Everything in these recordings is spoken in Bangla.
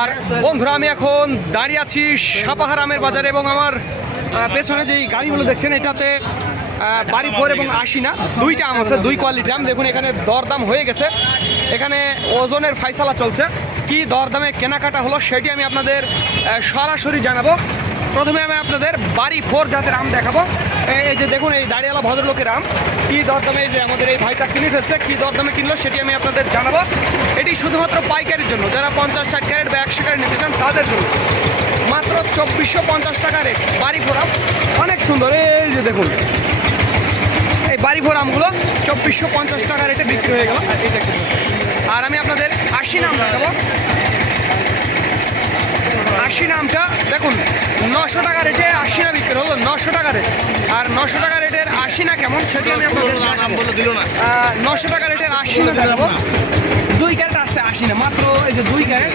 আর বন্ধুরা, আমি এখন দাঁড়িয়ে আছি সাপাহার আমের বাজারে এবং আমার পেছনে যেই গাড়িগুলো দেখছেন, এটাতে বাড়ি ফোর এবং আশি না, দুইটা আম আছে, দুই কোয়ালিটি আম। দেখুন, এখানে দরদাম হয়ে গেছে। এখানে ওজনের ফাইসালা চলছে। কি দরদামে কেনাকাটা হলো সেটি আমি আপনাদের সরাসরি জানাব। প্রথমে আমি আপনাদের বাড়ি ফোর জাতের আম দেখাবো। এই- যে দেখুন, এই দাঁড়িয়ালা ভদ্রলোকের কি দরদামে যে আমাদের এই ভাইটা কিনে ফেলছে, কি দরদামে কিনলো সেটি আমি আপনাদের জানাব। এটি শুধুমাত্র পাইকারির জন্য, যারা পঞ্চাশ ষাট ক্যারেট বা একশো ক্যারেট নিতে চান তাদের জন্য। মাত্র চব্বিশশো পঞ্চাশ টাকা রেট, বাড়ি ফোর আম অনেক সুন্দর, এই যে দেখুন। এই বাড়ি ভোর আমগুলো চব্বিশশো পঞ্চাশ টাকা রেটে বিক্রি হয়ে গেল। এই দেখুন। আর আমি আপনাদের আশি নাম দেখাবো। আশি নামটা, দেখুন, নশো টাকা রেটে আশি না বিক্রি হলো, নশো টাকা রেট। নশো টাকা রেটের আশি না কেমন? সেটি আমি নশো টাকা রেটের আশি না দেখাবো দুই ক্যারেট আছে আশি না। মাত্র এই যে দুই ক্যারেট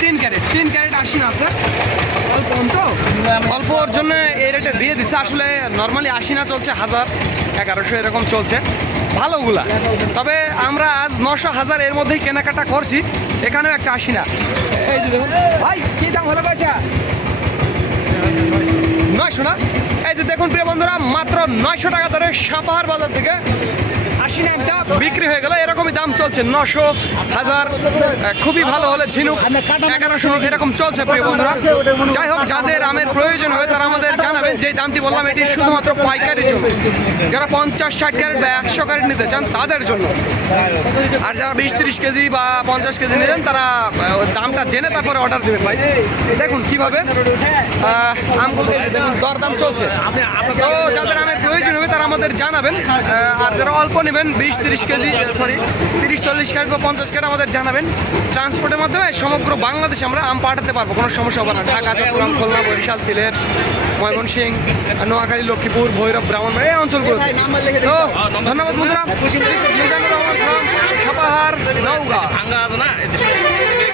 তিন ক্যারেট তিন ক্যারেট আশি না আছে। অল্প তো অল্পর জন্য এই রেটে দিয়ে দিছে। আসলে নর্মালি আশি না চলছে হাজার এগারোশো এরকম চলছে। ভালোগুলা। তবে আমরা আজ নশো হাজার এর মধ্যেই কেনাকাটা করছি। এখানেও একটা আশি না। এই যে দেখুন। ভাই কি দাম হলো কয়টা? নয়শো না? এই যে দেখুন প্রিয় বন্ধুরা মাত্র নয়শো টাকা ধরে সাপাহার বাজার থেকে আশি নাইনটা বিক্রি হয়ে গেল। এরকমই দাম চলছে নশো হাজার। খুবই ভালো হলে ঝিনুক এগারোশো এরকম চলছে প্রিয় বন্ধুরা। দামটি বললাম, এটি শুধুমাত্র পাইকারির জন্য। যারা পঞ্চাশ, ষাট ক্যারেট বা একশো ক্যারেট নিতে চান, তাদের জন্য। আর যারা বিশ, তিরিশ কেজি বা পঞ্চাশ কেজি নিলেন তারা দামটা জেনে তারপরে অর্ডার দেবেন ভাই। দেখুন কীভাবে আমগুলো দেখুন দরদাম চলছে। তো যাদের আমের প্রয়োজন হবে, তারা আমাদের জানাবেন। আর যারা অল্প নেবেন, বিশ, তিরিশ কেজি সরি তিরিশ, চল্লিশ ক্যারেট বা পঞ্চাশ ক্যারেট আমাদের জানাবেন। ট্রান্সপোর্টের মাধ্যমে সমগ্র বাংলাদেশে আমরা আম পাঠাতে পারব, কোনো সমস্যা হবে না। ঢাকা, চট্টগ্রাম, খুলনা, বরিশাল, সিলেট, ময়মনসিংহ নোয়াখালী লক্ষ্মীপুর ভৈরব ব্রাহ্মণ এই অঞ্চলগুলো ধন্যবাদ বন্ধুরা।